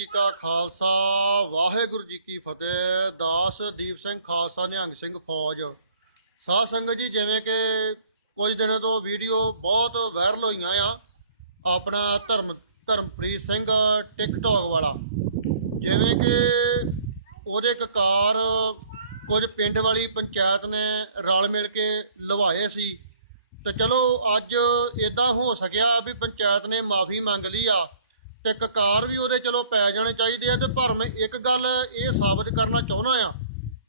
ਜੀ ਕਾ ਖਾਲਸਾ, ਵਾਹਿਗੁਰੂ ਜੀ ਕੀ ਫਤਿਹ, ਦਾਸ ਦੀਪ ਸਿੰਘ ਖਾਲਸਾ ਨਿਹੰਗ ਸਿੰਘ ਫੌਜ। ਸਾਧ ਸੰਗਤ ਜੀ, ਜਿਵੇਂ ਕਿ ਕੁਝ ਦਿਨਾਂ ਤੋਂ ਵੀਡੀਓ ਬਹੁਤ ਵਾਇਰਲ ਹੋਈਆਂ ਆ, ਆਪਣਾ ਧਰਮ, ਧਰਮਪ੍ਰੀਤ ਸਿੰਘ ਟਿਕਟੌਕ ਵਾਲਾ। ਜਿਵੇਂ ਕਿ ਉਹਦੇ ਕਕਾਰ ਕੁਝ ਪਿੰਡ ਵਾਲੀ ਪੰਚਾਇਤ ਨੇ ਰਲ ਮਿਲ ਕੇ ਲਵਾਏ ਸੀ। ਤੇ ਚਲੋ ਅੱਜ ਇਦਾਂ ਹੋ ਸਕਿਆ ਵੀ ਪੰਚਾਇਤ ਨੇ ਮਾਫੀ ਮੰਗ ਲਈ ਆ। ਤੇ ਕਕਾਰ ਵੀ ਉਹਦੇ ਚਲੋ ਪੈ ਜਾਣੇ ਚਾਹੀਦੇ ਆ ਤੇ ਪਰ ਮੈਂ ਇੱਕ ਗੱਲ ਇਹ ਸਾਬਤ ਕਰਨਾ ਚਾਹੁੰਦਾ ਆ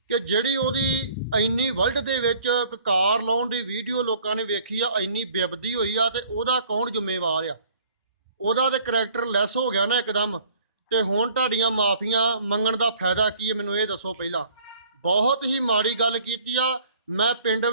ਕਿ ਜਿਹੜੀ ਉਹਦੀ ਇੰਨੀ ਵਰਲਡ ਦੇ ਵਿੱਚ ਕਕਾਰ ਲਾਉਣ ਦੀ ਵੀਡੀਓ ਲੋਕਾਂ ਨੇ ਵੇਖੀ ਆ, ਇੰਨੀ ਬਿਬਦੀ ਹੋਈ ਆ ਤੇ ਉਹਦਾ ਕੌਣ ਜ਼ਿੰਮੇਵਾਰ ਆ? ਉਹਦਾ ਤੇ ਕਰੈਕਟਰ ਲੈਸ ਹੋ ਗਿਆ ਨਾ ਇੱਕਦਮ। ਤੇ ਹੁਣ ਤੁਹਾਡੀਆਂ ਮਾਫੀਆਂ ਮੰਗਣ ਦਾ ਫਾਇਦਾ ਕੀ ਹੈ ਮੈਨੂੰ ਇਹ ਦੱਸੋ ਪਹਿਲਾਂ। ਬਹੁਤ ਹੀ ਮਾੜੀ ਗੱਲ ਕੀਤੀ ਆ। ਮੈਂ ਪਿੰਡ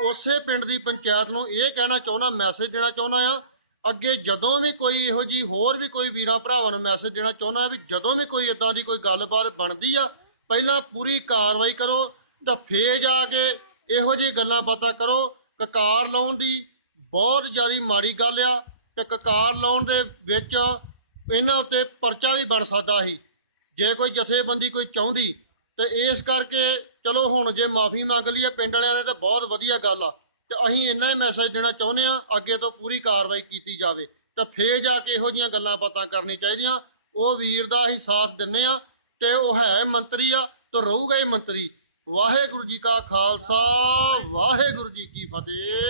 ਉਸੇ ਪਿੰਡ ਦੀ ਪੰਚਾਇਤ ਨੂੰ ਇਹ ਕਹਿਣਾ ਚਾਹੁੰਦਾ ਮੈਸੇਜ ਦੇਣਾ ਚਾਹੁੰਦਾ ਆ ਅੱਗੇ ਜਦੋਂ ਵੀ ਕੋਈ ਇਹੋ ਜੀ ਹੋਰ ਵੀ ਕੋਈ ਵੀਰਾਂ ਭਰਾਵਾਂ ਨੂੰ ਮੈਸੇਜ ਦੇਣਾ ਚਾਹੁੰਦਾ ਵੀ ਜਦੋਂ ਵੀ ਕੋਈ ਇਦਾਂ ਦੀ ਕੋਈ ਗੱਲਬਾਤ ਬਣਦੀ ਆ, ਪਹਿਲਾਂ ਪੂਰੀ ਕਾਰਵਾਈ ਕਰੋ, ਤਾਂ ਫੇਰ ਜਾ ਕੇ ਇਹੋ ਜਿਹੀ ਗੱਲਾਂ ਬਾਤਾਂ ਕਰੋ। ਕਕਾਰ ਲਾਉਣ ਦੀ ਬਹੁਤ ਜ਼ਿਆਦਾ ਮਾੜੀ ਗੱਲ ਆ ਤੇ ਕਕਾਰ ਲਾਉਣ ਦੇ ਵਿੱਚ ਇਹਨਾਂ ਉੱਤੇ ਪਰਚਾ ਵੀ ਬਣ ਸਕਦਾ ਸੀ। ਜੇ ਕੋਈ ਜਥੇਬੰਦੀ ਕੋਈ ਚਾਹੁੰਦੀ ਤੇ ਇਸ ਕਰਕੇ ਚਲੋ ਹੁਣ ਜੇ ਮਾਫੀ ਮੰਗ ਲਈਏ ਪਿੰਡ ਵਾਲਿਆਂ ਨੇ ਤਾਂ ਬਹੁਤ ਵਧੀਆ ਗੱਲ ਆ। ਤੇ ਅਸੀਂ ਇੰਨਾ ਹੀ ਮੈਸੇਜ ਦੇਣਾ ਚਾਹੁੰਦੇ ਆ ਅੱਗੇ ਤੋਂ ਪੂਰੀ ਕਾਰਵਾਈ ਕੀਤੀ ਜਾਵੇ। ਤਾਂ ਫੇਰ ਜਾ ਕੇ ਇਹੋ ਜੀਆਂ ਗੱਲਾਂ ਬਾਤਾਂ ਕਰਨੀ ਚਾਹੀਦੀਆਂ। ਉਹ ਵੀਰ ਦਾ ਅਸੀਂ ਸਾਥ ਦਿੰਨੇ ਆ ਤੇ ਉਹ ਹੈ ਮੰਤਰੀ ਆ ਤੇ ਰਹੂਗਾ ਹੀ ਮੰਤਰੀ। ਵਾਹਿਗੁਰੂ ਜੀ ਕਾ ਖਾਲਸਾ, ਵਾਹਿਗੁਰੂ ਜੀ ਕੀ ਫਤਿਹ।